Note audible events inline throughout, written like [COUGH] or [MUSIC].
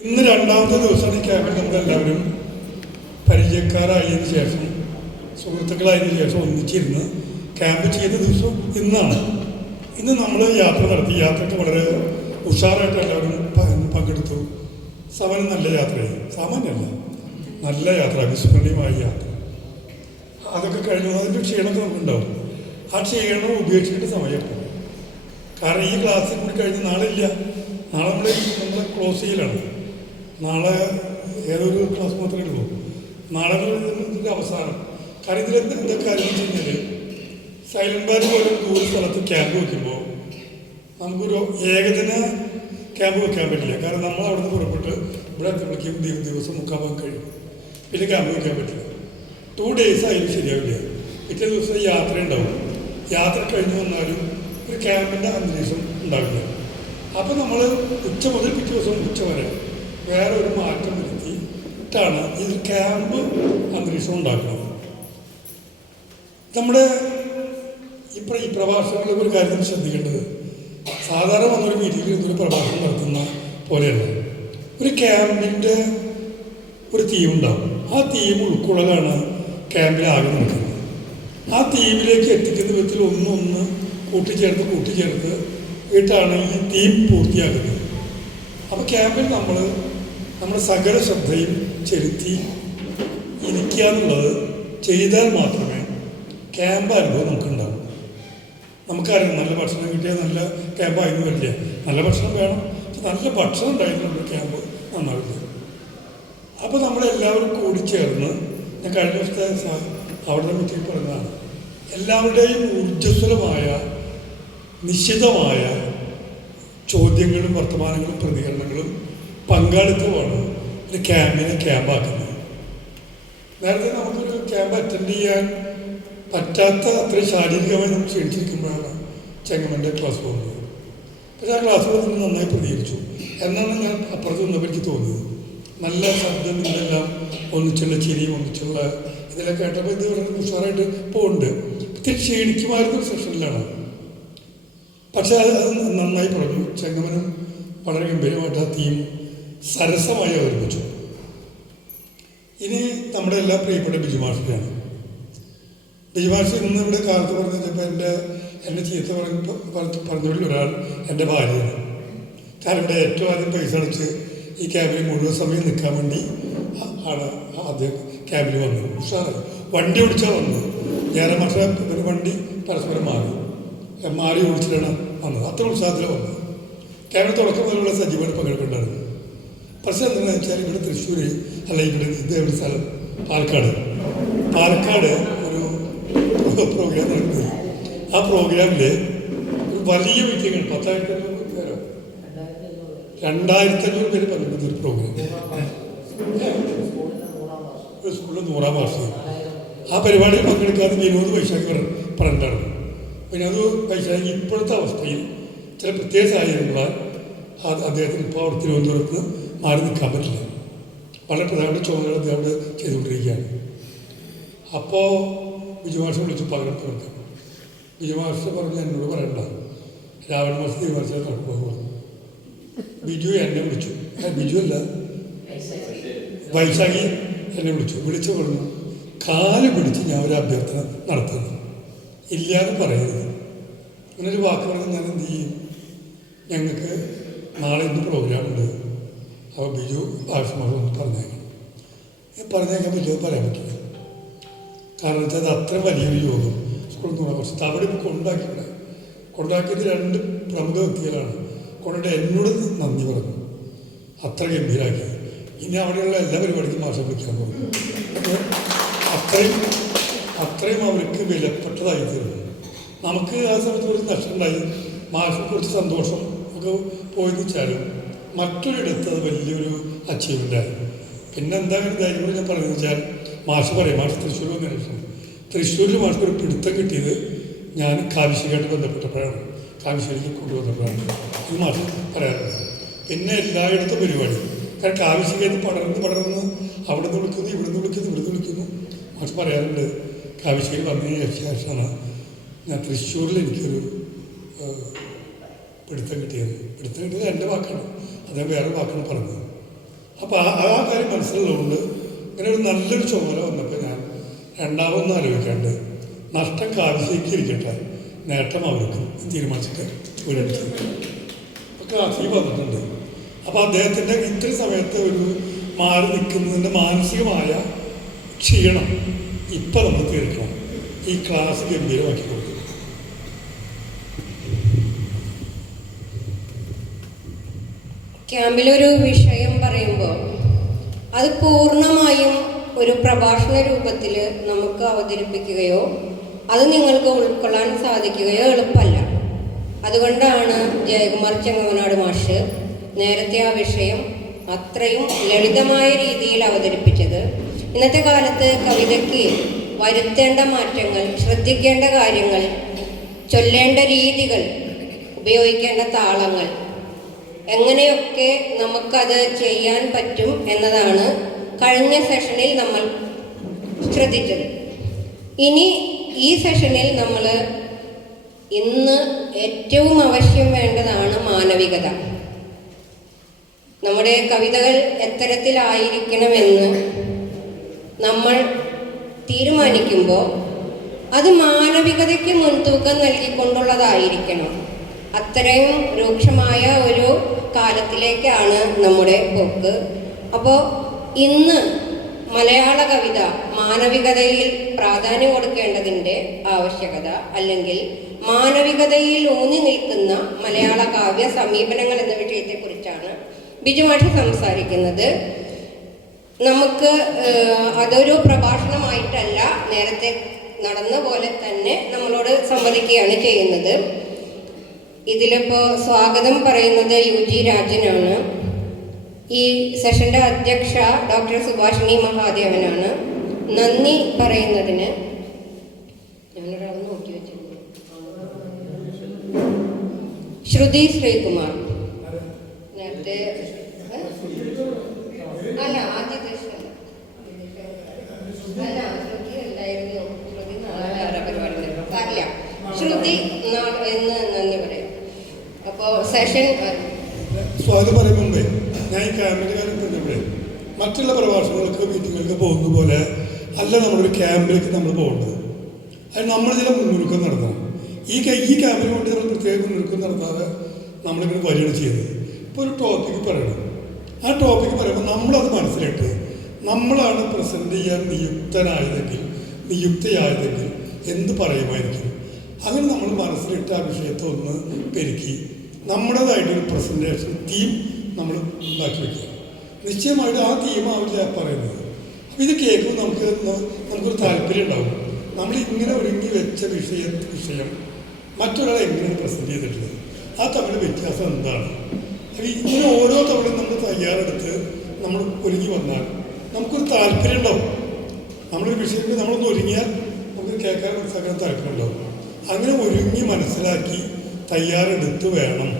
ഇന്ന് രണ്ടാമത്തെ ദിവസമാണ് ഈ ക്യാമ്പിൽ നമ്മളെല്ലാവരും പരിചയക്കാരായതിനു ശേഷം സുഹൃത്തുക്കളായതിനു ശേഷം ഒന്നിച്ചിരുന്ന് ക്യാമ്പ് ചെയ്യുന്ന ദിവസം ഇന്നാണ്. ഇന്ന് നമ്മൾ യാത്ര നടത്തി. യാത്രയ്ക്ക് വളരെ ഉഷാറായിട്ട് എല്ലാവരും പങ്കെടുത്തു. സമന് നല്ല യാത്രയായി. സാമാന്യമല്ല നല്ല യാത്ര വിസ്മരണീയമായ യാത്ര. അതൊക്കെ കഴിഞ്ഞു അതിന്റെ ക്ഷീണമൊക്കെ നമുക്കുണ്ടാവും. ആ ക്ഷീണം ഉപേക്ഷിക്കേണ്ട സമയം കാരണം ഈ ക്ലാസ്സിൽ കൂടി കഴിഞ്ഞ് നാളെ ഇല്ല നാളെ നമ്മൾ നമ്മൾ ക്ലോസ് ചെയ്യലാണ്. നാളെ ഏതൊരു ക്ലാസ് മാത്രമേ ഉള്ളൂ. നാളെ ഇതിന്റെ അവസാനം. കാരണം ഇതിൽ എന്ത് കാര്യം വെച്ച് കഴിഞ്ഞാൽ സൈലന്റ് വാലി പോലെ ദൂര സ്ഥലത്ത് ക്യാമ്പ് വെക്കുമ്പോൾ നമുക്കൊരു ഏകദിന ക്യാമ്പ് വെക്കാൻ പറ്റില്ല. കാരണം നമ്മൾ അവിടെ നിന്ന് പുറപ്പെട്ട് ഇവിടെ എത്തുമ്പോഴേക്കും ദിവ- ദിവസം മുക്കാൽ കഴിയും. പിന്നെ ക്യാമ്പ് വെക്കാൻ പറ്റില്ല. ടു ഡേയ്സ് ആയാലും ശരിയാവില്ല. പിറ്റേ ദിവസം യാത്ര ഉണ്ടാവും. യാത്ര കഴിഞ്ഞ് വന്നാലും ഒരു ക്യാമ്പിന്റെ അന്തരീക്ഷം ഉണ്ടാവില്ല. അപ്പോൾ നമ്മൾ ഉച്ച മുതൽ പിറ്റേ ദിവസം ഉച്ച വരെ വേറെ ഒരു മാറ്റം വരുത്തിയിട്ടാണ് ഈ ക്യാമ്പ് അന്തരീക്ഷം ഉണ്ടാക്കുന്നത്. നമ്മുടെ ഇപ്പോൾ ഈ പ്രഭാഷണങ്ങളിൽ ഒരു കാര്യം ശ്രദ്ധിക്കേണ്ടത്. സാധാരണ വന്നൊരു മീറ്റിംഗിൽ ഇന്നൊരു പ്രഭാഷണം നടത്തുന്ന പോലെയല്ല ഒരു ക്യാമ്പിന്റെ ഒരു തീം ഉണ്ടാവും. ആ തീം ഉൾക്കൊള്ളലാണ് ക്യാമ്പിൽ ആകെ നടക്കുന്നത്. ആ തീമിലേക്ക് എത്തിക്കുന്ന വിധത്തിൽ ഒന്നൊന്ന് കൂട്ടിച്ചേർത്ത് കൂട്ടിച്ചേർത്ത് ഇട്ടാണ് ഈ തീം പൂർത്തിയാക്കുന്നത്. അപ്പോൾ ക്യാമ്പിൽ നമ്മൾ നമ്മുടെ സകല ശ്രദ്ധയും ചെലുത്തി ഇരിക്കുക എന്നുള്ളത് ചെയ്താൽ മാത്രമേ ക്യാമ്പ് അനുഭവം നമുക്കുണ്ടാവും. നമുക്കറിയാം നല്ല ഭക്ഷണം കിട്ടിയാൽ നല്ല ക്യാമ്പായിരുന്നു വരില്ല നല്ല ഭക്ഷണം വേണം. നല്ല ഭക്ഷണം ഉണ്ടായിരുന്നുള്ള ക്യാമ്പ് നന്നാവില്ല അപ്പോൾ നമ്മളെല്ലാവരും കൂടി ചേർന്ന് ഞാൻ കഴിഞ്ഞ ദിവസത്തെ അവിടെ മീറ്റിംഗ് പറഞ്ഞതാണ്. എല്ലാവരുടെയും ഊർജസ്വലമായ നിശ്ചിതമായ ചോദ്യങ്ങളും വർത്തമാനങ്ങളും പ്രതികരണങ്ങളും പങ്കാളിത്തമാണ് ഒരു ക്യാമ്പിനെ ക്യാമ്പാക്കുന്നത്. നേരത്തെ നമുക്കൊരു ക്യാമ്പ് അറ്റൻഡ് ചെയ്യാൻ പറ്റാത്ത അത്രയും ശാരീരികമായി നമുക്ക് ക്ഷണിച്ചിരിക്കുമ്പോഴാണ് ചെങ്ങമ്മന്റെ ക്ലാസ് പോകുന്നത്. പക്ഷേ ആ ക്ലാസ് പോകുന്നത് നന്നായി പ്രതികരിച്ചു. എന്നാണ് ഞാൻ അപ്പുറത്ത് നിന്നപ്പോൾ എനിക്ക് തോന്നിയത്. നല്ല ശബ്ദം ഇതെല്ലാം ഒന്നിച്ചുള്ള ചിരിയും ഒന്നിച്ചുള്ള ഇതെല്ലാം കേട്ടപ്പോൾ ഇത് പറഞ്ഞ് ഉഷാറായിട്ട് പോകുന്നുണ്ട്. ഇത്തിരി ക്ഷീണിക്കുമായിരുന്ന ഒരു സെഷനിലാണ്. പക്ഷേ അത് നന്നായി പറഞ്ഞു. ചെങ്ങമനും വളരെ ഗംഭീരമായിട്ട് ആ തീം സരസമായി അവതരിപ്പിച്ചു ഇനി നമ്മുടെ എല്ലാ പ്രിയപ്പെട്ട ബിജുമാഷിക്കാണ് ബിജുമാഷ് ഇന്ന് ഇവിടെ കാലത്ത് പറഞ്ഞപ്പോൾ എന്റെ എന്നെ ചീത്ത പറഞ്ഞ പറഞ്ഞവരിൽ ഒരാൾ എന്റെ ഭാര്യയാണ്. കാരണം ഇവിടെ ഏറ്റവും ആദ്യം പൈസ അടച്ച് ഈ ക്യാബിൽ മുഴുവൻ സമയം നിൽക്കാൻ വേണ്ടി ആണ് ആദ്യം ക്യാബിൽ വന്നത്. ഉഷാറായി. വണ്ടി ഓടിച്ചാൽ വന്നത്. ഞാൻ പക്ഷേ ഒരു വണ്ടി പരസ്പരം മാറി. മാറി ഓടിച്ചിട്ടാണ് വന്നത്. അത്ര ഉത്സാഹത്തിലാണ് വന്നത്. ക്യാബിൽ തുടക്കം മുതലുള്ള സജീവമായിട്ട് പങ്കെടുക്കേണ്ടതാണ്. പ്രശ്നം എന്താണെന്ന് വെച്ചാൽ ഇവിടെ തൃശ്ശൂർ അല്ല ഇവിടെ ഇതേവിടെ സ്ഥലം? പാലക്കാട്. പാലക്കാട് ഒരു [LAUGHS] പ്രോഗ്രാം നടക്കുന്നത് ആ പ്രോഗ്രാമിൽ ഒരു വലിയ വ്യക്തികൾ പത്തായിരത്തി അഞ്ഞൂറ് പേരോ? രണ്ടായിരത്തി അഞ്ഞൂറ് പേര് പങ്കെടുക്കുന്ന ഒരു പ്രോഗ്രാം ഒരു സ്കൂളിൽ നൂറാം വാർഷികം. ആ പരിപാടിയിൽ പങ്കെടുക്കാതെ വിനോദ് വൈശാഖി പറ- പറഞ്ഞിട്ടാണ് വിനോദ് വൈശാഖി ഇപ്പോഴത്തെ അവസ്ഥയിൽ ചില പ്രത്യേക സാഹചര്യങ്ങളാൽ അദ്ദേഹത്തിന് ഇപ്പോൾ തിരുവനന്തപുരത്ത് മാറി നിൽക്കാൻ പറ്റില്ല. വളരെ പ്രധാനപ്പെട്ട ചോദ്യങ്ങൾ അദ്ദേഹം ചെയ്തുകൊണ്ടിരിക്കുകയാണ്. അപ്പോൾ വിജയമാഷ വിളിച്ചു പകർത്താൻ ബിജുമാഷ പറഞ്ഞ് എന്നോട് പറയണ്ട. രാവണ മാസം തീരുമാനിച്ചാൽ നടക്കുമ്പോൾ ബിജു എന്നെ വിളിച്ചു. ബിജു അല്ല. വൈശാഖി എന്നെ വിളിച്ചു. വിളിച്ചു പറഞ്ഞു കാൽ പിടിച്ച് ഞാൻ ഒരു അഭ്യർത്ഥന നടത്തുന്നു. ഇല്ലാതെ പറയരുത്. അങ്ങനൊരു വാക്ക് പറഞ്ഞ് ഞാൻ എന്ത് ചെയ്യും? ഞങ്ങൾക്ക് നാളെ ഇന്ന് പ്രോഗ്രാം ഉണ്ട്. അപ്പോൾ ബിജു ഭാഷമാർ ഒന്ന് പറഞ്ഞേക്കണം പറഞ്ഞേക്കാൻ പറ്റുമോ പറയാൻ പറ്റില്ല. കാരണം വെച്ചാൽ അത് അത്ര വലിയൊരു യോഗം. സ്കൂളിൽ നിന്ന് കുറച്ച് അവിടെ ഇപ്പോൾ കൊണ്ടാക്കിയത് രണ്ട് പ്രമുഖ വ്യക്തികളാണ്. കൊണ്ടിട്ട് എന്നോട് നന്ദി പറഞ്ഞു. അത്ര ഗംഭീരാക്കി. ഇനി അവിടെയുള്ള എല്ലാ പരിപാടിക്കും മാഷ വിളിക്കാൻ പോകും അത്രയും അത്രയും അവർക്ക് വിലപ്പെട്ടതായി തീർന്നു. നമുക്ക് ആ സമയത്ത് ഒരു നഷ്ടമുണ്ടായി. മാഷിനെ കുറച്ച് സന്തോഷം ഒക്കെ പോയെന്ന് വെച്ചാലും മറ്റൊരിടത്ത് അത് വലിയൊരു അച്ചീവ്മെന്റായിരുന്നു പിന്നെ എന്താ ഒരു ധൈര്യം ഞാൻ പറയുന്നത് വെച്ചാൽ മാഷ് പറയും മാഷ് തൃശ്ശൂർ ശേഷം. തൃശ്ശൂരിൽ മാഷ് ഒരു പിടുത്തം കിട്ടിയത് ഞാൻ കാവിശ്ശേരിയായിട്ട് ബന്ധപ്പെട്ടപ്പോഴാണ്. കാവിശ്ശേരിക്ക് കൊണ്ടുവന്നപ്പോഴാണ്. ഇത് മാഷ് പറയാറുണ്ട്. പിന്നെ എല്ലായിടത്തും പരിപാടി. കാരണം കാവിശ്ശേരി പടർന്ന് പടർന്ന് അവിടെ നിന്ന് വിളിക്കുന്നു ഇവിടെ നിന്ന് വിളിക്കുന്നു ഇവിടെ നിന്ന് വിളിക്കുന്നു. മാഷ് പറയാറുണ്ട് കാവിശ്ശേരി വന്നതിന് ശേഷമാണ് ഞാൻ തൃശ്ശൂരിൽ എനിക്കൊരു പിടുത്തം കിട്ടിയത്. പിടുത്തം കിട്ടിയത് എന്റെ വാക്കാണ്. അദ്ദേഹം വേറെ വാക്കുകൾ പറഞ്ഞത്. അപ്പോൾ ആ ആ കാര്യം മനസ്സിലുള്ളതുകൊണ്ട് ഇങ്ങനെ ഒരു നല്ലൊരു ചുമല വന്നപ്പോൾ ഞാൻ രണ്ടാമതൊന്നും ആലോചിക്കാണ്ട് നഷ്ടം കാവിലേക്ക് ഇരിക്കട്ടെ നേട്ടം അവർക്ക് തീരുമാനിച്ചിട്ട് ഒരിടത്ത്. അപ്പോൾ കാഫി വന്നിട്ടുണ്ട്. അപ്പോൾ അദ്ദേഹത്തിന്റെ ഇത്ര സമയത്ത് ഒരു മാറി നിൽക്കുന്നതിന്റെ മാനസികമായ ക്ഷീണം ഇപ്പം നമ്മൾ തീർക്കണം. ഈ ക്ലാസ് ഗംഭീരമാക്കി ക്യാമ്പിലൊരു വിഷയം പറയുമ്പോൾ അത് പൂർണമായും ഒരു പ്രഭാഷണ രൂപത്തിൽ നമുക്ക് അവതരിപ്പിക്കുകയോ അത് നിങ്ങൾക്ക് ഉൾക്കൊള്ളാൻ സാധിക്കുകയോ എളുപ്പമല്ല. അതുകൊണ്ടാണ് ജയകുമാർ ചെങ്ങവനാട് മാഷ് നേരത്തെ ആ വിഷയം അത്രയും ലളിതമായ രീതിയിൽ അവതരിപ്പിച്ചത്. ഇന്നത്തെ കാലത്ത് കവിതയ്ക്ക് വരുത്തേണ്ട മാറ്റങ്ങൾ ശ്രദ്ധിക്കേണ്ട കാര്യങ്ങൾ ചൊല്ലേണ്ട രീതികൾ ഉപയോഗിക്കേണ്ട താളങ്ങൾ എങ്ങനെയൊക്കെ നമുക്കത് ചെയ്യാൻ പറ്റും എന്നതാണ് കഴിഞ്ഞ സെഷനിൽ നമ്മൾ ശ്രദ്ധിച്ചത്. ഇനി ഈ സെഷനിൽ നമ്മൾ ഇന്ന് ഏറ്റവും ആവശ്യം വേണ്ടതാണ് മാനവികത. നമ്മുടെ കവിതകൾ എത്തരത്തിലായിരിക്കണമെന്ന് നമ്മൾ തീരുമാനിക്കുമ്പോൾ അത് മാനവികതയ്ക്ക് മുൻതൂക്കം നൽകിക്കൊണ്ടുള്ളതായിരിക്കണം. അത്രയും രൂക്ഷമായ ഒരു കാലത്തിലേക്കാണ് നമ്മുടെ പോക്ക്. അപ്പോൾ ഇന്ന് മലയാള കവിത മാനവികതയിൽ പ്രാധാന്യം കൊടുക്കേണ്ടതിന്റെ ആവശ്യകത അല്ലെങ്കിൽ മാനവികതയിൽ ഊന്നി നിൽക്കുന്ന മലയാള കാവ്യ സമീപനങ്ങൾ എന്ന വിഷയത്തെക്കുറിച്ചാണ് ബിജു മാഷ് സംസാരിക്കുന്നത്. നമുക്ക് അതൊരു പ്രഭാഷണമായിട്ടല്ല നേരത്തെ നടന്ന പോലെ തന്നെ നമ്മളോട് സംവദിക്കുകയാണ് ചെയ്യുന്നത്. ഇതിലിപ്പോൾ സ്വാഗതം പറയുന്നത് യു ജി രാജനാണ്. ഈ സെഷന്റെ അധ്യക്ഷ ഡോക്ടർ സുഭാഷിണി മഹാദേവനാണ്. നന്ദി പറയുന്നതിന്. ഞാനൊരാൾ നോക്കി വെച്ചിട്ടുണ്ട്. ശ്രുതി ശ്രീകുമാർ. നേരത്തെ? അല്ല ആദ്യത്തെ അല്ല ശ്രുതി അല്ലായിരുന്നു. ശ്രുതി നാളെ വേറെ പരിപാടി ഉണ്ട്. ശ്രുതി നാ- എന്ന് നന്ദി പറയാം അപ്പോൾ സെഷൻ സ്വാഗതം പറയും ഞാൻ ഈ ക്യാമ്പിന്റെ കാര്യം പറഞ്ഞപ്പോഴേ മറ്റുള്ള പ്രഭാഷണങ്ങൾക്ക് മീറ്റിങ്ങുകൾക്ക് പോകുന്ന പോലെ അല്ല നമ്മളൊരു ക്യാമ്പിലേക്ക് നമ്മൾ പോകേണ്ടത്. അത് നമ്മൾ ചില മുന്നൊരുക്കം നടത്തണം. ഈ ഈ ക്യാമ്പിന് വേണ്ടി നമ്മൾ പ്രത്യേക മുന്നൊരുക്കം നടത്താതെ നമ്മളിങ്ങനെ വരികയാണ് ചെയ്യുന്നത്. ഇപ്പോൾ ഒരു ടോപ്പിക്ക് പറയണം. ആ ടോപ്പിക്ക് പറയുമ്പോൾ നമ്മളത് മനസ്സിലിട്ട് നമ്മളാണ് പ്രസന്റ് ചെയ്യാൻ നിയുക്തനായതെങ്കിൽ നിയുക്തയായതെങ്കിൽ എന്ത് പറയുമായിരിക്കും? അങ്ങനെ നമ്മൾ മനസ്സിലിട്ട് ആ വിഷയത്തെ ഒന്ന് പെരുക്കി നമ്മുടേതായിട്ടൊരു പ്രസന്റേഷൻ തീം നമ്മൾ ഉണ്ടാക്കി വയ്ക്കുക നിശ്ചയമായിട്ട് ആ തീം തീമാവില്ല പറയുന്നത്. അപ്പോൾ ഇത് കേൾക്കുമ്പോൾ നമുക്ക് നമുക്കൊരു താല്പര്യം ഉണ്ടാകും നമ്മൾ ഇങ്ങനെ ഒരുങ്ങി വെച്ച വിഷയ വിഷയം മറ്റൊരാളെ എങ്ങനെയാണ് പ്രസന്റ് ചെയ്തിട്ടുള്ളത്? ആ തമ്മിൽ വ്യത്യാസം എന്താണ്? അപ്പോൾ ഇങ്ങനെ ഓരോ തവണയും നമ്മൾ തയ്യാറെടുത്ത് നമ്മൾ ഒരുങ്ങി വന്നാൽ നമുക്കൊരു താല്പര്യം ഉണ്ടാവും. നമ്മളൊരു വിഷയത്തിൽ നമ്മളൊന്ന് ഒരുങ്ങിയാൽ നമുക്ക് കേൾക്കാൻ മനസ്സിലാക്കാൻ താല്പര്യം ഉണ്ടാവും. അങ്ങനെ ഒരുങ്ങി മനസ്സിലാക്കി തയ്യാറെടുത്ത് വേണം.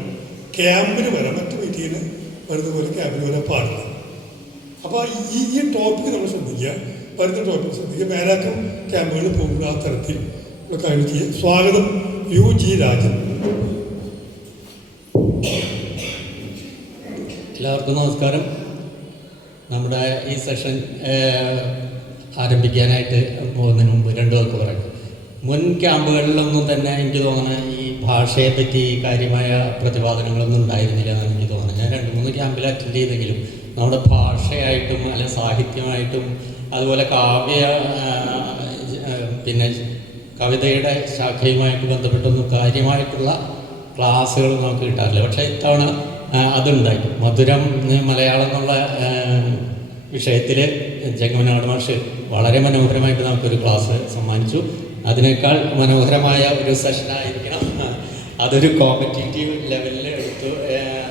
ക്യാമ്പിന് വരാൻ മറ്റു മീറ്റിങ്ങിന് വരുന്ന പോലെ ക്യാമ്പിന് വരാൻ പാടില്ല. അപ്പോൾ ഈ ഈ ടോപ്പിക്ക് നമ്മൾ ശ്രദ്ധിക്കുക. വരുന്ന ടോപ്പിക്ക് ശ്രദ്ധിക്കുക. മേലാക്കം ക്യാമ്പുകളിൽ പോകുന്ന ആ തരത്തിൽ ചെയ്യുക സ്വാഗതം. U G Rajan. എല്ലാവർക്കും നമസ്കാരം. നമ്മുടെ ഈ സെഷൻ ആരംഭിക്കാനായിട്ട് പോകുന്നതിന് മുമ്പ് രണ്ടു പേർക്ക് പറയാം. മുൻ ക്യാമ്പുകളിലൊന്നും തന്നെ എനിക്ക് തോന്നുന്നത് ഈ ഭാഷയെ പറ്റി കാര്യമായ പ്രതിപാദനങ്ങളൊന്നും ഉണ്ടായിരുന്നില്ല എന്നാണ് എനിക്ക് തോന്നുന്നത്. ഞാൻ രണ്ട് മൂന്ന് ക്യാമ്പിൽ അറ്റൻഡ് ചെയ്തെങ്കിലും നമ്മുടെ ഭാഷയായിട്ടും അല്ലെ സാഹിത്യമായിട്ടും അതുപോലെ കാവ്യ പിന്നെ കവിതയുടെ ശാഖയുമായിട്ട് ബന്ധപ്പെട്ടൊന്നും കാര്യമായിട്ടുള്ള ക്ലാസ്സുകൾ നമുക്ക് കിട്ടാറില്ല. പക്ഷേ ഇത്തവണ അതുണ്ടായി. മധുരം മലയാളം എന്നുള്ള വിഷയത്തിൽ ജഗമനാട് മാഷ് വളരെ മനോഹരമായിട്ട് നമുക്കൊരു ക്ലാസ് സമ്മാനിച്ചു. അതിനേക്കാൾ മനോഹരമായ ഒരു സെഷനായിരിക്കണം അതൊരു കോമ്പറ്റേറ്റീവ് ലെവലിൽ എടുത്തു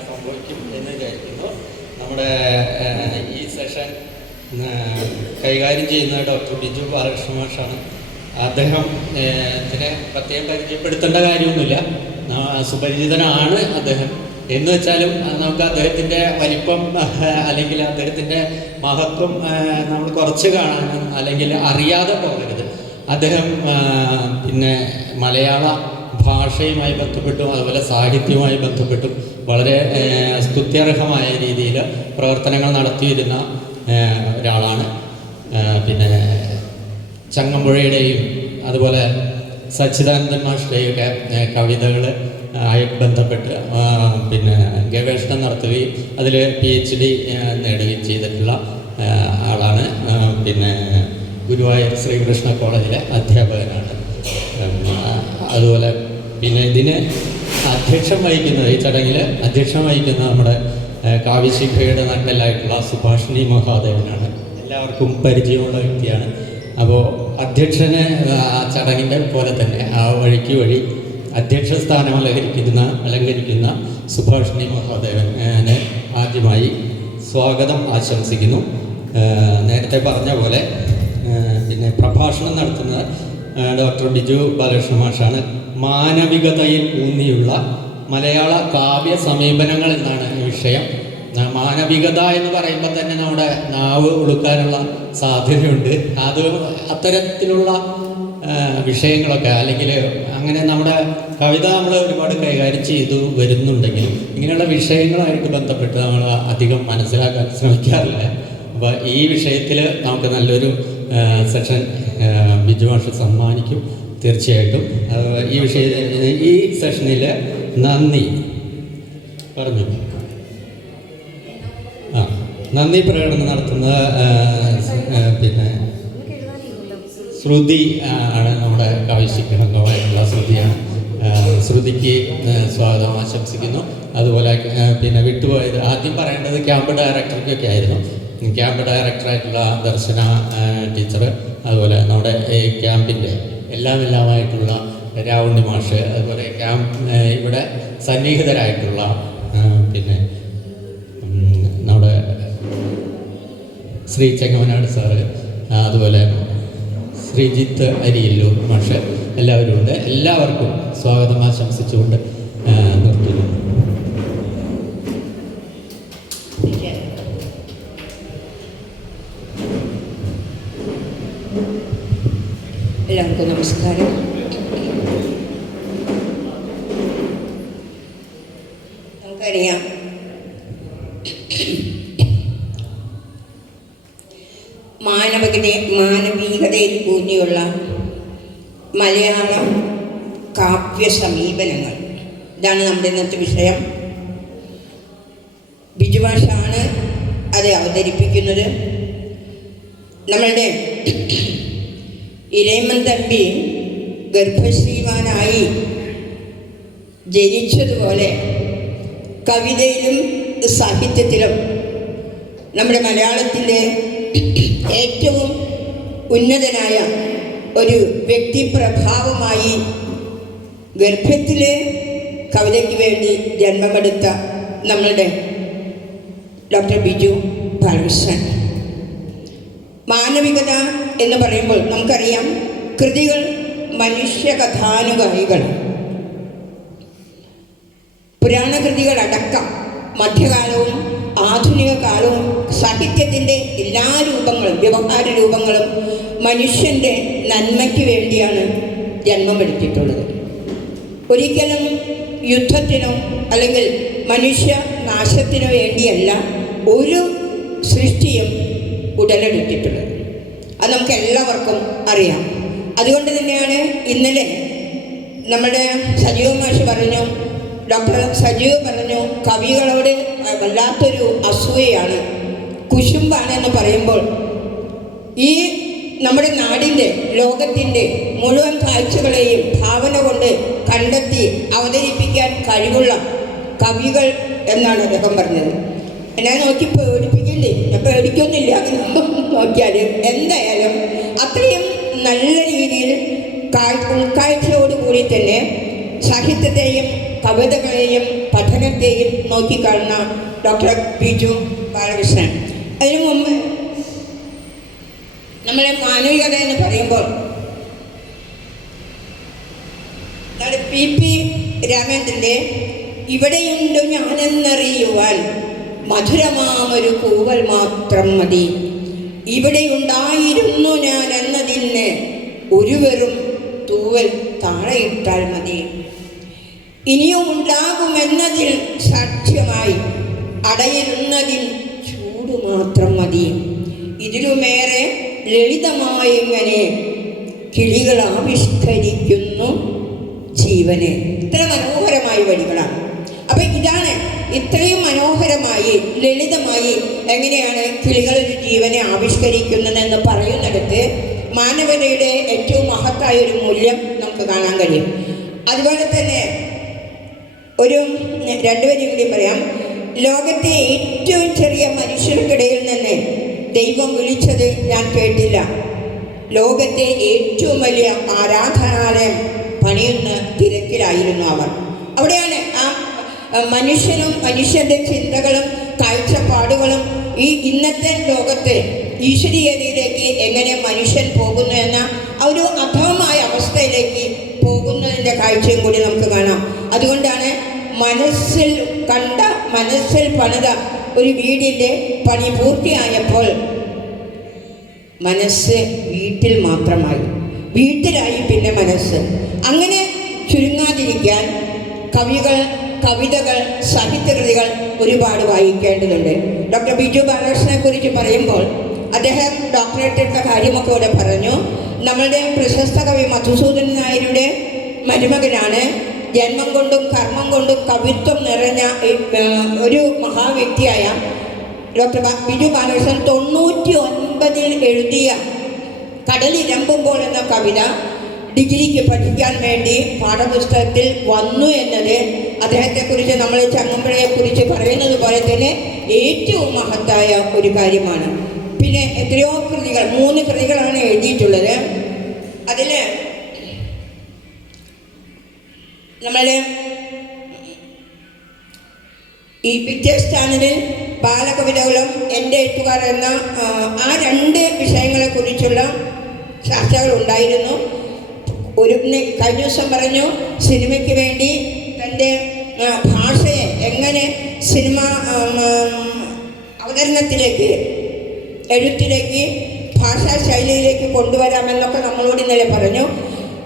സംഭവിക്കും എന്ന് വിചാരിക്കുന്നു. നമ്മുടെ ഈ സെഷൻ കൈകാര്യം ചെയ്യുന്ന ഡോക്ടർ ബിജു ബാലകൃഷ്ണ മാഷാണ് അദ്ദേഹം ഇതിനെ പ്രത്യേകം പരിചയപ്പെടുത്തേണ്ട കാര്യമൊന്നുമില്ല. സുപരിചിതനാണ് അദ്ദേഹം. എന്ന് വെച്ചാലും നമുക്ക് അദ്ദേഹത്തിന്റെ വലിപ്പം അല്ലെങ്കിൽ അദ്ദേഹത്തിന്റെ മഹത്വം നമ്മൾ കുറച്ച് കാണാനും അല്ലെങ്കിൽ അറിയാതെ പോകരുത്. അദ്ദേഹം പിന്നെ മലയാള ഭാഷയുമായി ബന്ധപ്പെട്ടും അതുപോലെ സാഹിത്യവുമായി ബന്ധപ്പെട്ടും വളരെ സ്തുത്യർഹമായ രീതിയിൽ പ്രവർത്തനങ്ങൾ നടത്തിയിരുന്ന ഒരാളാണ്. പിന്നെ ചങ്ങമ്പുഴയുടെയും അതുപോലെ സച്ചിദാനന്ദൻ മാഷിന്റെയൊക്കെ കവിതകൾ ആയി ബന്ധപ്പെട്ട് പിന്നെ ഗവേഷണം നടത്തുകയും അതിൽ പി എച്ച് ഡി നേടുകയും ചെയ്തിട്ടുള്ള ആളാണ്. പിന്നെ ഗുരുവായൂർ ശ്രീകൃഷ്ണ കോളേജിലെ അധ്യാപകനാണ്. അതുപോലെ പിന്നെ ഇതിന് അധ്യക്ഷം വഹിക്കുന്നത് ഈ ചടങ്ങിൽ അധ്യക്ഷം വഹിക്കുന്ന നമ്മുടെ കാവ്യശിഖയുടെ നട്ടലായിട്ടുള്ള സുഭാഷിണി മഹാദേവനാണ്. എല്ലാവർക്കും പരിചയമുള്ള വ്യക്തിയാണ്. അപ്പോൾ അധ്യക്ഷന് ആ ചടങ്ങിന്റെ പോലെ തന്നെ ആ വഴിക്ക് വഴി അധ്യക്ഷ സ്ഥാനം അലങ്കരിക്കുന്ന അലങ്കരിക്കുന്ന സുഭാഷിണി മഹാദേവനെ ആദ്യമായി സ്വാഗതം ആശംസിക്കുന്നു. നേരത്തെ പറഞ്ഞ പോലെ പിന്നെ പ്രഭാഷണം നടത്തുന്നത് ഡോക്ടർ ബിജു ബാലകൃഷ്ണ മാഷാണ്. മാനവികതയിൽ ഊന്നിയുള്ള മലയാള കാവ്യ സമീപനങ്ങൾ എന്നാണ് വിഷയം. മാനവികത എന്ന് പറയുമ്പോൾ തന്നെ നമ്മുടെ നാവ് ഉളുക്കാനുള്ള സാധ്യതയുണ്ട്. അത് അത്തരത്തിലുള്ള വിഷയങ്ങളൊക്കെ അല്ലെങ്കിൽ അങ്ങനെ നമ്മുടെ കവിത നമ്മൾ ഒരുപാട് കൈകാര്യം ചെയ്തു വരുന്നുണ്ടെങ്കിലും ഇങ്ങനെയുള്ള വിഷയങ്ങളായിട്ട് ബന്ധപ്പെട്ട് നമ്മൾ അധികം മനസ്സിലാക്കാൻ ശ്രമിക്കാറില്ല. അപ്പോൾ ഈ വിഷയത്തിൽ നമുക്ക് നല്ലൊരു സെഷൻ ബിജു മാഷ് സമ്മാനിക്കും തീർച്ചയായിട്ടും. ഈ വിഷയ ഈ സെഷനിൽ നന്ദി. പറഞ്ഞു. ആ നന്ദി പ്രകടനം നടത്തുന്ന പിന്നെ ശ്രുതി ആണ് നമ്മുടെ കാവശ്യക്ക് ശ്രുതിയാണ്. ശ്രുതിക്ക് സ്വാഗതം ആശംസിക്കുന്നു. അതുപോലെ പിന്നെ വിട്ടുപോയത് ആദ്യം പറയേണ്ടത് ക്യാമ്പ് ഡയറക്ടർക്കൊക്കെ ആയിരുന്നു. ക്യാമ്പ് ഡയറക്ടറായിട്ടുള്ള ദർശന ടീച്ചർ അതുപോലെ നമ്മുടെ ക്യാമ്പിന്റെ എല്ലാം എല്ലാമായിട്ടുള്ള രാവുണ്ണി മാഷ് അതുപോലെ ക്യാമ്പ് ഇവിടെ സന്നിഹിതരായിട്ടുള്ള പിന്നെ നമ്മുടെ ശ്രീ ചെങ്ങമനാട് സാറ് അതുപോലെ ശ്രീജിത്ത് അരിയല്ലൂർ മാഷ് എല്ലാവരും ഉണ്ട്. എല്ലാവർക്കും സ്വാഗതം ആശംസിച്ചുകൊണ്ട് ആ, നിർത്തുന്നു എല്ലാവർക്കും നമസ്കാരം നമുക്കറിയാം മാനവികത മാനവികതയിൽ ഊന്നിയുള്ള മലയാള കാവ്യ സമീപനങ്ങൾ. ഇതാണ് നമ്മുടെ ഇന്നത്തെ വിഷയം. ബിജുഭാഷാണ് അത് അവതരിപ്പിക്കുന്നത്. നമ്മളുടെ [CLEARS THROAT] ഇരേമൻ തമ്പി ഗർഭശ്രീമാനായി ജനിച്ചതുപോലെ കവിതയിലും സാഹിത്യത്തിലും നമ്മുടെ മലയാളത്തിന്റെ [CLEARS THROAT] ഏറ്റവും ഉന്നതനായ ഒരു വ്യക്തിപ്രഭാവമായി ഗർഭത്തിലെ കവിതയ്ക്ക് വേണ്ടി ജന്മമെടുത്ത നമ്മളുടെ ഡോക്ടർ ബിജു ബാലകൃഷ്ണൻ. മാനവികത എന്ന് പറയുമ്പോൾ നമുക്കറിയാം കൃതികൾ മനുഷ്യ കഥാനുഗായികൾ പുരാണ കൃതികളടക്കം മധ്യകാലവും ആധുനിക കാലവും സാഹിത്യത്തിന്റെ എല്ലാ രൂപങ്ങളും വ്യവഹാര രൂപങ്ങളും മനുഷ്യന്റെ നന്മയ്ക്ക് വേണ്ടിയാണ് ജന്മമെടുത്തിട്ടുള്ളത് ഒരിക്കലും യുദ്ധത്തിനോ അല്ലെങ്കിൽ മനുഷ്യ നാശത്തിനോ വേണ്ടിയല്ല ഒരു സൃഷ്ടിയും ഉടലെടുത്തിട്ടുള്ളത്. അത് നമുക്ക് എല്ലാവർക്കും അറിയാം. അതുകൊണ്ട് തന്നെയാണ് ഇന്നലെ നമ്മുടെ സജീവ മാഷി പറഞ്ഞു ഡോക്ടർ സജീവ് പറഞ്ഞു കവികളോട് വല്ലാത്തൊരു അസൂയയാണ്. കുശുംബാണ് എന്ന് പറയുമ്പോൾ ഈ നമ്മുടെ നാടിന്റെ ലോകത്തിന്റെ മുഴുവൻ കാഴ്ചകളെയും ഭാവന കൊണ്ട് കണ്ടെത്തി അവതരിപ്പിക്കാൻ കഴിവുള്ള കവികൾ എന്നാണ് അദ്ദേഹം പറഞ്ഞത്. എന്നെ നോക്കി പേടിപ്പിക്കില്ലേ? ഞാൻ പേടിക്കൊന്നുമില്ല [LAUGHS] നോക്കിയാൽ എന്തായാലും അത്രയും നല്ല രീതിയിൽ കാഴ്ച ഉൾക്കാഴ്ചയോടുകൂടി തന്നെ സാഹിത്യത്തെയും കവിതകളെയും പഠനത്തെയും നോക്കിക്കാണുന്ന ഡോക്ടർ ബിജു ബാലകൃഷ്ണൻ. അതിനു മുമ്പ് നമ്മളെ മാനവികത എന്ന് പറയുമ്പോൾ പി പി രാമേന്ദ്രന്റെ ഇവിടെയുണ്ട് ഞാനെന്നറിയുവാൻ മധുരമാമൊരു കൂവൽ മാത്രം മതി. ഇവിടെയുണ്ടായിരുന്നു ഞാൻ എന്നതിന് ഒരു വെറും തൂവൽ താഴെയിട്ടാൽ മതി. ഇനിയും ഉണ്ടാകുമെന്നതിൽ സാക്ഷ്യമായി അടയിരുന്നതിൽ ചൂട് മാത്രം മതി. ഇതിലുമേറെ ലളിതമായി ഇങ്ങനെ കിളികൾ ആവിഷ്കരിക്കുന്നു ജീവനെ. ഇത്ര മനോഹരമായ വരികളാണ് അപ്പൊ ഇതാണ് ഇത്രയും മനോഹരമായി ലളിതമായി എങ്ങനെയാണ് കിളികൾ ഒരു ജീവനെ ആവിഷ്കരിക്കുന്നതെന്ന് പറയുന്നിടത്ത് മാനവതയുടെ ഏറ്റവും മഹത്തായ ഒരു മൂല്യം നമുക്ക് കാണാൻ കഴിയും. അതുപോലെ തന്നെ ഒരു രണ്ടുപേരും കൂടി പറയാം. ലോകത്തെ ഏറ്റവും ചെറിയ മനുഷ്യർക്കിടയിൽ നിന്ന് ദൈവം വിളിച്ചത് ഞാൻ കേട്ടില്ല. ലോകത്തെ ഏറ്റവും വലിയ ആരാധനാലയം പണിയുന്ന തിരക്കിലായിരുന്നു അവർ. അവിടെയാണ് ആ മനുഷ്യനും മനുഷ്യന്റെ ചിന്തകളും കാഴ്ചപ്പാടുകളും ഈ ഇന്നത്തെ ലോകത്തെ ഈശ്വരീയതയിലേക്ക് എങ്ങനെ മനുഷ്യൻ പോകുന്നു എന്ന ഒരു അധമമായ അവസ്ഥയിലേക്ക് പോകുന്നതിന്റെ കാഴ്ചയും കൂടി നമുക്ക് കാണാം. അതുകൊണ്ടാണ് മനസ്സിൽ കണ്ട മനസ്സിൽ പണിത ഒരു വീടിന്റെ പണി പൂർത്തിയായപ്പോൾ മനസ്സ് വീട്ടിൽ മാത്രമായി. വീട്ടിലായി പിന്നെ മനസ്സ്. അങ്ങനെ ചുരുങ്ങാതിരിക്കാൻ കവികൾ കവിതകൾ സാഹിത്യകൃതികൾ ഒരുപാട് വായിക്കേണ്ടതുണ്ട്. ഡോക്ടർ ബിജു ബാലകൃഷ്ണനെ കുറിച്ച് പറയുമ്പോൾ അദ്ദേഹം ഡോക്ടറേറ്റ് എടുത്ത കാര്യമൊക്കെ ഇവിടെ പറഞ്ഞു. നമ്മളുടെ പ്രശസ്ത കവി മധുസൂദൻ നായരുടെ മരുമകനാണ്. ജന്മം കൊണ്ടും കർമ്മം കൊണ്ടും കവിത്വം നിറഞ്ഞ ഒരു മഹാവ്യക്തിയായ ഡോക്ടർ ബിജു ബാലകൃഷ്ണൻ തൊണ്ണൂറ്റി ഒൻപതിൽ എഴുതിയ കടലിരമ്പുമ്പോൾ എന്ന കവിത ഡിഗ്രിക്ക് പഠിക്കാൻ വേണ്ടി പാഠപുസ്തകത്തിൽ വന്നു എന്നത് അദ്ദേഹത്തെക്കുറിച്ച് നമ്മൾ ചങ്ങമ്പുഴയെ കുറിച്ച് പറയുന്നത് പോലെ തന്നെ ഏറ്റവും മഹത്തായ ഒരു കാര്യമാണ്. പിന്നെ എത്രയോ കൃതികൾ മൂന്ന് കൃതികളാണ് എഴുതിയിട്ടുള്ളത്. അതിൽ നമ്മൾ ഈ പിക്ചേഴ്സ് ചാനലിൽ ബാലകവിതകളും എന്റെ എഴുത്തുകാർ എന്ന ആ, രണ്ട് വിഷയങ്ങളെ കുറിച്ചുള്ള ചർച്ചകൾ ഉണ്ടായിരുന്നു. ഒരു കഴിഞ്ഞ ദിവസം പറഞ്ഞു സിനിമയ്ക്ക് വേണ്ടി തന്റെ ഭാഷയെ എങ്ങനെ സിനിമ അവതരണത്തിലേക്ക് എഴുത്തിലേക്ക് ഭാഷാ ശൈലിയിലേക്ക് കൊണ്ടുവരാമെന്നൊക്കെ നമ്മളോട് ഇന്നലെ പറഞ്ഞു.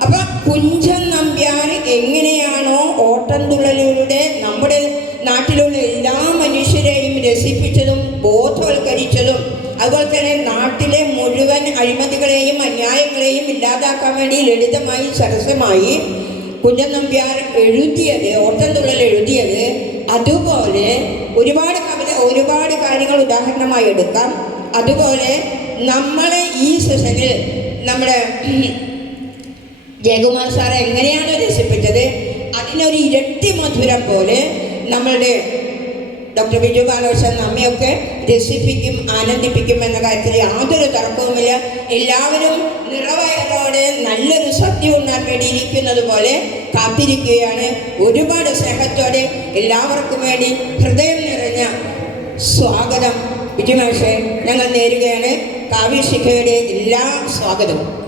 അപ്പൊ കുഞ്ചൻ നമ്പ്യാർ എങ്ങനെയാണോ ഓട്ടംതുള്ളലിലൂടെ നമ്മുടെ നാട്ടിലുള്ള എല്ലാ മനുഷ്യരെയും രസിപ്പിച്ചതും ബോധവൽക്കരിച്ചതും അതുപോലെ തന്നെ നാട്ടിലെ മുഴുവൻ അഴിമതികളെയും അന്യായങ്ങളെയും ഇല്ലാതാക്കാൻ വേണ്ടി ലളിതമായി സരസമായി കുഞ്ഞൻ നമ്പ്യാർ എഴുതിയത് ഓട്ടംതുള്ളൽ എഴുതിയത്. അതുപോലെ ഒരുപാട് കവിത ഒരുപാട് കാര്യങ്ങൾ ഉദാഹരണമായി എടുക്കാം. അതുപോലെ നമ്മളെ ഈ സെഷനിൽ നമ്മുടെ ജയകുമാർ സാർ എങ്ങനെയാണ് രസിപ്പിച്ചത്? അതിനൊരു ഇരട്ടി മധുരം പോലെ നമ്മളുടെ ഡോക്ടർ ബിജു ബാലകൃഷ്ണൻ നമ്മയൊക്കെ രസിപ്പിക്കും ആനന്ദിപ്പിക്കും എന്ന കാര്യത്തിൽ യാതൊരു തർക്കവുമില്ല. എല്ലാവരും നിറവയറോടെ നല്ലൊരു സദ്യ ഉണ്ണാൻ പോലെ കാത്തിരിക്കുകയാണ്. ഒരുപാട് സ്നേഹത്തോടെ എല്ലാവർക്കും വേണ്ടി ഹൃദയം നിറഞ്ഞ സ്വാഗതം. ബിജു മാഷെ ഞങ്ങൾ നേരുകയാണ്. കാവ്യശിഖയുടെ എല്ലാ സ്വാഗതവും.